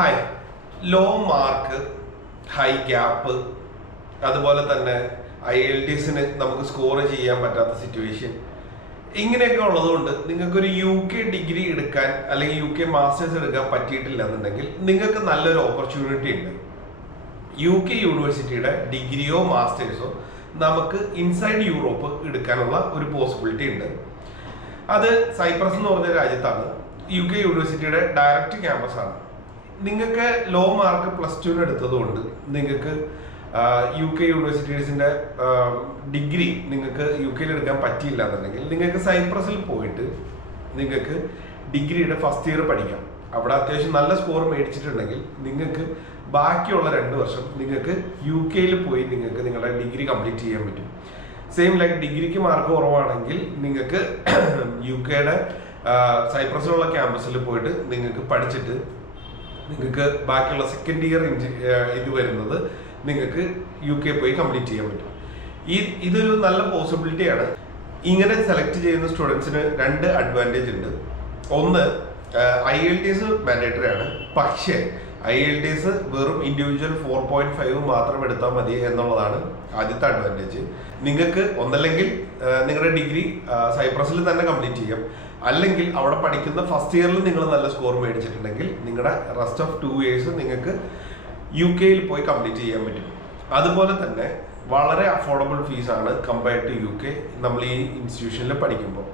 Hi low mark high gap അതുപോലെ തന്നെ I L T എസിന് നമുക്ക് സ്കോർ ചെയ്യാൻ പറ്റാത്ത സിറ്റുവേഷൻ ഇങ്ങനെയൊക്കെ ഉള്ളതുകൊണ്ട് നിങ്ങൾക്കൊരു യു കെ ഡിഗ്രി എടുക്കാൻ അല്ലെങ്കിൽ യു കെ മാസ്റ്റേഴ്സ് എടുക്കാൻ പറ്റിയിട്ടില്ല എന്നുണ്ടെങ്കിൽ നിങ്ങൾക്ക് നല്ലൊരു ഓപ്പർച്യൂണിറ്റി ഉണ്ട്. യു കെ യൂണിവേഴ്സിറ്റിയുടെ ഡിഗ്രിയോ മാസ്റ്റേഴ്സോ നമുക്ക് ഇൻസൈഡ് യൂറോപ്പ് എടുക്കാനുള്ള ഒരു പോസിബിലിറ്റി ഉണ്ട്. അത് സൈപ്രസ് എന്ന് പറഞ്ഞ രാജ്യത്താണ്. യു കെ യൂണിവേഴ്സിറ്റിയുടെ ഡയറക്റ്റ് ക്യാമ്പസ് ആണ്. നിങ്ങൾക്ക് ലോ മാർക്ക് പ്ലസ് ടുവിന് എടുത്തതുകൊണ്ട് നിങ്ങൾക്ക് യു കെ യൂണിവേഴ്സിറ്റീസിന്റെ ഡിഗ്രി നിങ്ങൾക്ക് യു കെയിൽ എടുക്കാൻ പറ്റിയില്ല എന്നുണ്ടെങ്കിൽ നിങ്ങൾക്ക് സൈപ്രസിൽ പോയിട്ട് നിങ്ങൾക്ക് ഡിഗ്രിയുടെ ഫസ്റ്റ് ഇയർ പഠിക്കാം. അവിടെ അത്യാവശ്യം നല്ല സ്കോർ മേടിച്ചിട്ടുണ്ടെങ്കിൽ നിങ്ങൾക്ക് ബാക്കിയുള്ള രണ്ട് വർഷം നിങ്ങൾക്ക് യു കെയിൽ പോയി നിങ്ങൾക്ക് നിങ്ങളുടെ ഡിഗ്രി കംപ്ലീറ്റ് ചെയ്യാൻ പറ്റും. സെയിം ലൈക്ക് ഡിഗ്രിക്ക് മാർക്ക് കുറവാണെങ്കിൽ നിങ്ങൾക്ക് യു കെയുടെ സൈപ്രസിലുള്ള ക്യാമ്പസിൽ പോയിട്ട് നിങ്ങൾക്ക് പഠിച്ചിട്ട് നിങ്ങൾക്ക് ബാക്കിയുള്ള സെക്കൻഡ് ഇയർ ഇത് വരുന്നത് നിങ്ങൾക്ക് യു കെ പോയി കംപ്ലീറ്റ് ചെയ്യാൻ പറ്റും. ഈ ഇതൊരു നല്ല പോസിബിലിറ്റിയാണ് ഇങ്ങനെ സെലക്ട് ചെയ്യുന്ന സ്റ്റുഡൻസിന് രണ്ട് അഡ്വാന്റേജ് ഉണ്ട്. ഒന്ന് I L T S mandatory ആണ്. പക്ഷേ ഐ എൽ ടി വെറും ഇൻഡിവിജ്വൽ ഫോർ പോയിന്റ് ഫൈവ് മാത്രം എടുത്താൽ മതി എന്നുള്ളതാണ് ആദ്യത്തെ അഡ്വാന്റേജ് നിങ്ങൾക്ക് ഒന്നല്ലെങ്കിൽ നിങ്ങളുടെ ഡിഗ്രി സൈപ്രസിൽ തന്നെ കംപ്ലീറ്റ് ചെയ്യാം. അല്ലെങ്കിൽ അവിടെ പഠിക്കുന്ന ഫസ്റ്റ് ഇയറിൽ നിങ്ങൾ നല്ല സ്കോർ മേടിച്ചിട്ടുണ്ടെങ്കിൽ നിങ്ങളുടെ റെസ്റ്റ് ഓഫ് ടു ഇയേഴ്സ് നിങ്ങൾക്ക് യു കെയിൽ പോയി കംപ്ലീറ്റ് ചെയ്യാൻ പറ്റും. അതുപോലെ തന്നെ വളരെ അഫോർഡബിൾ ഫീസാണ് കമ്പയർഡ് ടു യു കെ നമ്മൾ ഈ ഇൻസ്റ്റിറ്റ്യൂഷനിൽ പഠിക്കുമ്പോൾ.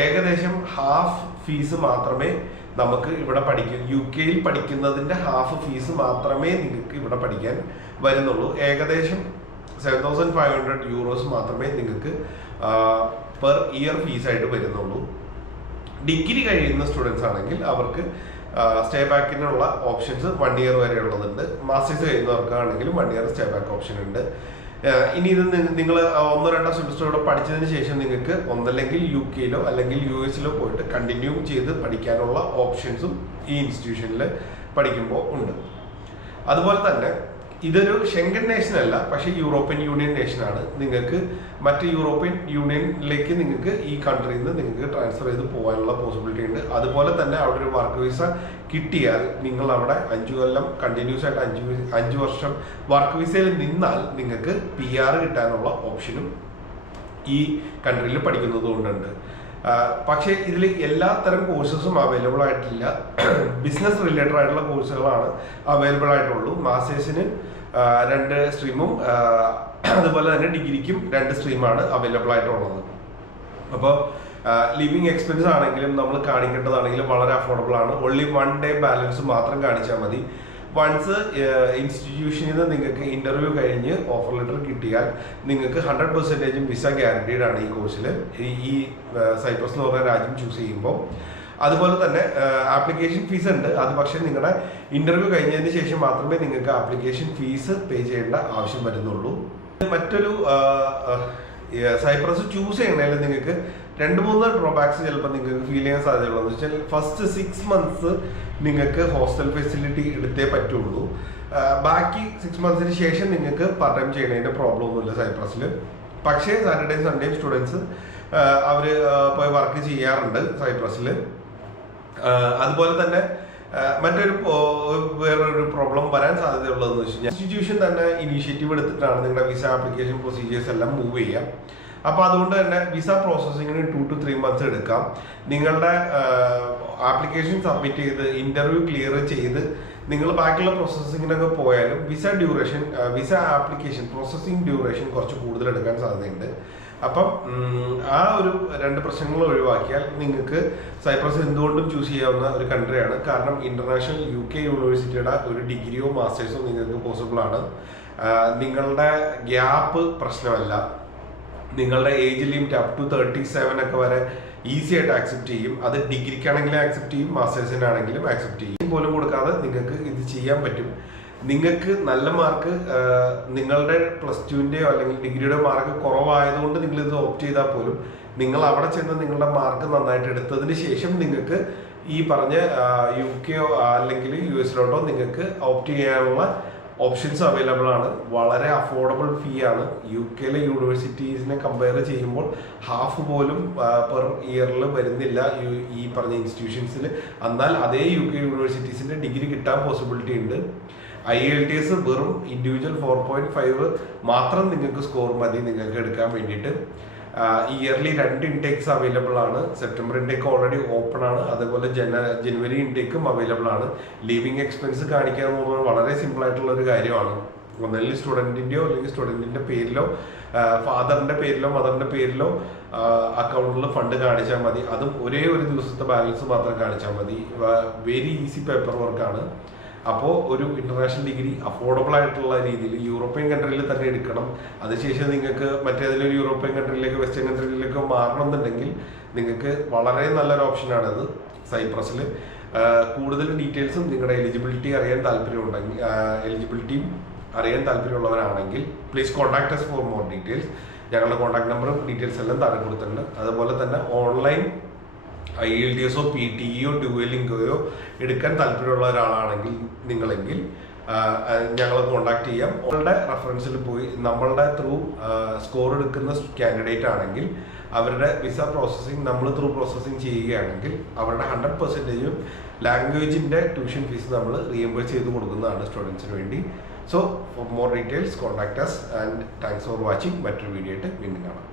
ഏകദേശം ഹാഫ് ഫീസ് മാത്രമേ നമുക്ക് ഇവിടെ പഠിക്കും. യു കെയിൽ പഠിക്കുന്നതിന്റെ ഹാഫ് ഫീസ് മാത്രമേ നിങ്ങൾക്ക് ഇവിടെ പഠിക്കാൻ വരുന്നുള്ളൂ. ഏകദേശം seven thousand five hundred euros മാത്രമേ നിങ്ങൾക്ക് പെർ ഇയർ ഫീസായിട്ട് വരുന്നുള്ളൂ. ഡിഗ്രി കഴിയുന്ന സ്റ്റുഡൻസ് ആണെങ്കിൽ അവർക്ക് സ്റ്റേ ബാക്കിനുള്ള ഓപ്ഷൻസ് വൺ ഇയർ വരെ ഉള്ളതുണ്ട് masters കഴിയുന്നവർക്കാണെങ്കിലും one year stay back option ഉണ്ട്. ഇനി ഇത് നിങ്ങൾ ഒന്നോ രണ്ടോ സെമിസ്റ്റർ ഇവിടെ പഠിച്ചതിന് ശേഷം നിങ്ങൾക്ക് ഒന്നല്ലെങ്കിൽ യു കെയിലോ അല്ലെങ്കിൽ യു എസിലോ പോയിട്ട് കണ്ടിന്യൂ ചെയ്ത് പഠിക്കാനുള്ള ഓപ്ഷൻസും ഈ ഇൻസ്റ്റിറ്റ്യൂഷനിൽ പഠിക്കുമ്പോൾ ഉണ്ട്. അതുപോലെ തന്നെ ഇതൊരു ഷെങ്കൻ നേഷൻ അല്ല പക്ഷേ യൂറോപ്യൻ യൂണിയൻ നേഷനാണ് നിങ്ങൾക്ക് മറ്റ് യൂറോപ്യൻ യൂണിയനിലേക്ക് നിങ്ങൾക്ക് ഈ കൺട്രിയിൽ നിന്ന് നിങ്ങൾക്ക് ട്രാൻസ്ഫർ ചെയ്ത് പോകാനുള്ള പോസിബിലിറ്റി ഉണ്ട്. അതുപോലെ തന്നെ അവിടെ ഒരു വർക്ക് വിസ കിട്ടിയാൽ നിങ്ങൾ അവിടെ അഞ്ചു കൊല്ലം കണ്ടിന്യൂസ് ആയിട്ട് അഞ്ച് അഞ്ച് വർഷം വർക്ക് വിസയിൽ നിന്നാൽ നിങ്ങൾക്ക് പി ആർ കിട്ടാനുള്ള ഓപ്ഷനും ഈ കൺട്രിയിൽ പഠിക്കുന്നത് കൊണ്ടുണ്ട് പക്ഷേ ഇതിൽ എല്ലാ തരം കോഴ്സസും അവൈലബിൾ ആയിട്ടില്ല. ബിസിനസ് റിലേറ്റഡ് ആയിട്ടുള്ള കോഴ്സുകളാണ് അവൈലബിൾ ആയിട്ടുള്ളൂ. മാസ്റ്റേഴ്സിന് രണ്ട് സ്ട്രീമും അതുപോലെ തന്നെ ഡിഗ്രിക്കും രണ്ട് സ്ട്രീമാണ് അവൈലബിൾ ആയിട്ടുള്ളത്. അപ്പോൾ ലിവിങ് എക്സ്പെൻസ് ആണെങ്കിലും നമ്മൾ കാണിക്കേണ്ടതാണെങ്കിലും വളരെ അഫോർഡബിൾ ആണ്. ഓൺലി വൺ ഡേ ബാലൻസ് മാത്രം കാണിച്ചാൽ മതി. വൺസ് ഇൻസ്റ്റിറ്റ്യൂഷനിൽ നിന്ന് നിങ്ങൾക്ക് ഇന്റർവ്യൂ കഴിഞ്ഞ് ഓഫർ ലെറ്റർ കിട്ടിയാൽ നിങ്ങൾക്ക് ഹൺഡ്രഡ് പെർസെന്റേജും വിസ ഗ്യാരണ്ടീഡ് ആണ് ഈ കോഴ്സിൽ ഈ സൈപ്രസ് എന്ന് പറഞ്ഞ രാജ്യം ചൂസ് ചെയ്യുമ്പോൾ അതുപോലെ തന്നെ ആപ്ലിക്കേഷൻ ഫീസ് ഉണ്ട്. അത് പക്ഷേ നിങ്ങളുടെ ഇന്റർവ്യൂ കഴിഞ്ഞതിന് ശേഷം മാത്രമേ നിങ്ങൾക്ക് ആപ്ലിക്കേഷൻ ഫീസ് പേ ചെയ്യേണ്ട ആവശ്യം വരുന്നുള്ളൂ. മറ്റൊരു സൈപ്രസ് ചൂസ് ചെയ്യണേൽ നിങ്ങൾക്ക്? രണ്ട് മൂന്ന് ഡ്രോബാക്സ് ചിലപ്പോൾ നിങ്ങൾക്ക് ഫീൽ ചെയ്യാൻ സാധ്യതയുള്ളൂ. എന്ന് വെച്ചാൽ ഫസ്റ്റ് സിക്സ് മന്ത്സ് നിങ്ങൾക്ക് ഹോസ്റ്റൽ ഫെസിലിറ്റി എടുത്തേ പറ്റുള്ളൂ. ബാക്കി സിക്സ് മന്ത്സിന് ശേഷം നിങ്ങൾക്ക് പാർട്ട് ടൈം പ്രോബ്ലം ഒന്നുമില്ല സൈപ്രസിൽ പക്ഷേ സാറ്റർഡേ സൺഡേ സ്റ്റുഡൻസ് അവർ പോയി വർക്ക് ചെയ്യാറുണ്ട് സൈപ്രസിൽ അതുപോലെ തന്നെ മറ്റൊരു വേറൊരു പ്രോബ്ലം വരാൻ സാധ്യതയുള്ളതെന്ന് വെച്ച് കഴിഞ്ഞാൽ ഇൻസ്റ്റിറ്റ്യൂഷൻ തന്നെ ഇനീഷ്യേറ്റീവ് എടുത്തിട്ടാണ് നിങ്ങളുടെ വിസ ആപ്ലിക്കേഷൻ പ്രൊസീജിയേഴ്സ് എല്ലാം മൂവ് ചെയ്യുക. അപ്പോൾ അതുകൊണ്ട് തന്നെ വിസ പ്രോസസ്സിങ്ങിന് ടു ടു ത്രീ മന്ത്സ് എടുക്കാം. നിങ്ങളുടെ ആപ്ലിക്കേഷൻ സബ്മിറ്റ് ചെയ്ത് ഇന്റർവ്യൂ ക്ലിയർ ചെയ്ത് നിങ്ങൾ ബാക്കിയുള്ള പ്രോസസ്സിങ്ങിനൊക്കെ പോയാലും visa duration visa application processing duration കുറച്ച് കൂടുതൽ എടുക്കാൻ സാധ്യതയുണ്ട്. അപ്പം ആ ഒരു രണ്ട് പ്രശ്നങ്ങൾ ഒഴിവാക്കിയാൽ നിങ്ങൾക്ക് സൈപ്രസ് എന്തുകൊണ്ടും ചൂസ് ചെയ്യാവുന്ന ഒരു കൺട്രിയാണ് കാരണം ഇന്റർനാഷണൽ യു കെ യൂണിവേഴ്സിറ്റിയുടെ ഒരു ഡിഗ്രിയോ മാസ്റ്റേഴ്സോ നിങ്ങൾക്ക് പോസിബിൾ ആണ്. നിങ്ങളുടെ ഗ്യാപ്പ് പ്രശ്നമല്ല. നിങ്ങളുടെ age limit up to thirty seven ഒക്കെ വരെ ഈസി ആയിട്ട് ആക്സെപ്റ്റ് ചെയ്യും. അത് ഡിഗ്രിക്കാണെങ്കിലും ആക്സെപ്റ്റ് ചെയ്യും മാസ്റ്റേഴ്സിനാണെങ്കിലും ആക്സെപ്റ്റ് ചെയ്യും. പോലും കൊടുക്കാതെ നിങ്ങൾക്ക് ഇത് ചെയ്യാൻ പറ്റും. നിങ്ങൾക്ക് നല്ല മാർക്ക് നിങ്ങളുടെ പ്ലസ് ടുവിന്റെയോ അല്ലെങ്കിൽ ഡിഗ്രിയുടെ മാർക്ക് കുറവായതുകൊണ്ട് നിങ്ങൾ ഇത് ഓപ്റ്റ് ചെയ്താൽ പോലും നിങ്ങൾ അവിടെ ചെന്ന് നിങ്ങളുടെ മാർക്ക് നന്നായിട്ട് എടുത്തതിന് ശേഷം നിങ്ങൾക്ക് ഈ പറഞ്ഞ യു കെയോ അല്ലെങ്കിൽ യു എസിലോട്ടോ നിങ്ങൾക്ക് ഓപ്റ്റ് ചെയ്യാനുള്ള ഓപ്ഷൻസ് അവൈലബിൾ ആണ്. വളരെ അഫോർഡബിൾ ഫീ ആണ്. യു കെയിലെ യൂണിവേഴ്സിറ്റീസിനെ കമ്പയർ ചെയ്യുമ്പോൾ ഹാഫ് പോലും പെർ ഇയറിൽ വരുന്നില്ല ഈ- പറഞ്ഞ ഇൻസ്റ്റിറ്റ്യൂഷൻസിൽ എന്നാൽ അതേ യു കെ യൂണിവേഴ്സിറ്റീസിന്റെ ഡിഗ്രി കിട്ടാൻ പോസിബിലിറ്റി ഉണ്ട്. ഐ എൽ ടി എസ് വെറും ഇൻഡിവിജ്വൽ ഫോർ പോയിന്റ് ഫൈവ് മാത്രം നിങ്ങൾക്ക് സ്കോർ മതി നിങ്ങൾക്ക് എടുക്കാൻ വേണ്ടിയിട്ട്. ഇയർലി രണ്ട് ഇൻടേക്സ് അവൈലബിൾ ആണ്. സെപ്റ്റംബർ ഇൻടേക്ക് ഓൾറെഡി ഓപ്പൺ ആണ്. അതേപോലെ ജന ജനുവരി ഇൻടേക്കും അവൈലബിൾ ആണ്. ലീവിംഗ് എക്സ്പെൻസ് കാണിക്കുക എന്ന് വളരെ സിമ്പിൾ ആയിട്ടുള്ള ഒരു കാര്യമാണ്. ഒന്നല്ലെങ്കിൽ സ്റ്റുഡന്റിന്റെയോ അല്ലെങ്കിൽ സ്റ്റുഡന്റിന്റെ പേരിലോ ഫാദറിന്റെ പേരിലോ മദറിന്റെ പേരിലോ അക്കൗണ്ടിൽ ഫണ്ട് കാണിച്ചാൽ മതി. അതും ഒരേ ഒരു ദിവസത്തെ ബാലൻസ് മാത്രം കാണിച്ചാൽ മതി. വെരി ഈസി പേപ്പർ വർക്കാണ് അപ്പോൾ ഒരു ഇന്റർനാഷണൽ ഡിഗ്രി അഫോർഡബിൾ ആയിട്ടുള്ള രീതിയിൽ യൂറോപ്യൻ കൺട്രിയിൽ തന്നെ എടുക്കണം. അതിനുശേഷം നിങ്ങൾക്ക് മറ്റേതെങ്കിലും യൂറോപ്യൻ കൺട്രിയിലേക്ക് വെസ്റ്റേൺ കൺട്രിയിലേക്ക് മാറണം എന്നുണ്ടെങ്കിൽ നിങ്ങൾക്ക് വളരെ നല്ലൊരു ഓപ്ഷനാണത് സൈപ്രസിൽ കൂടുതൽ ഡീറ്റെയിൽസും നിങ്ങളുടെ എലിജിബിലിറ്റി അറിയാൻ താല്പര്യമുണ്ടെങ്കിൽ എലിജിബിലിറ്റിയും അറിയാൻ താല്പര്യമുള്ളവരാണെങ്കിൽ please contact for more details ഞങ്ങളുടെ കോൺടാക്ട് നമ്പറും ഡീറ്റെയിൽസ് എല്ലാം താഴെ കൊടുത്തിട്ടുണ്ട്. അതുപോലെ തന്നെ ഓൺലൈൻ ഐ എൽ ടി എസോ പി ടി ഇയോ ഡ്യൂവലിംഗോയോ എടുക്കാൻ താല്പര്യമുള്ള ഒരാളാണെങ്കിൽ നിങ്ങളെങ്കിൽ ഞങ്ങളെ കോണ്ടാക്ട് ചെയ്യാം. നമ്മളുടെ റെഫറൻസിൽ പോയി നമ്മളുടെ ത്രൂ സ്കോർ എടുക്കുന്ന കാൻഡിഡേറ്റ് ആണെങ്കിൽ അവരുടെ വിസ പ്രോസസ്സിങ് നമ്മൾ ത്രൂ പ്രോസസ്സിങ് ചെയ്യുകയാണെങ്കിൽ അവരുടെ ഹൺഡ്രഡ് പെർസെന്റേജും ലാംഗ്വേജിന്റെ ട്യൂഷൻ ഫീസ് നമ്മൾ റീഎംബേഴ്സ് ചെയ്ത് കൊടുക്കുന്നതാണ് സ്റ്റുഡൻസിന് വേണ്ടി. So for more details contact us and thanks for watching മറ്റൊരു വീഡിയോ ആയിട്ട് വീണ്ടും കാണാം.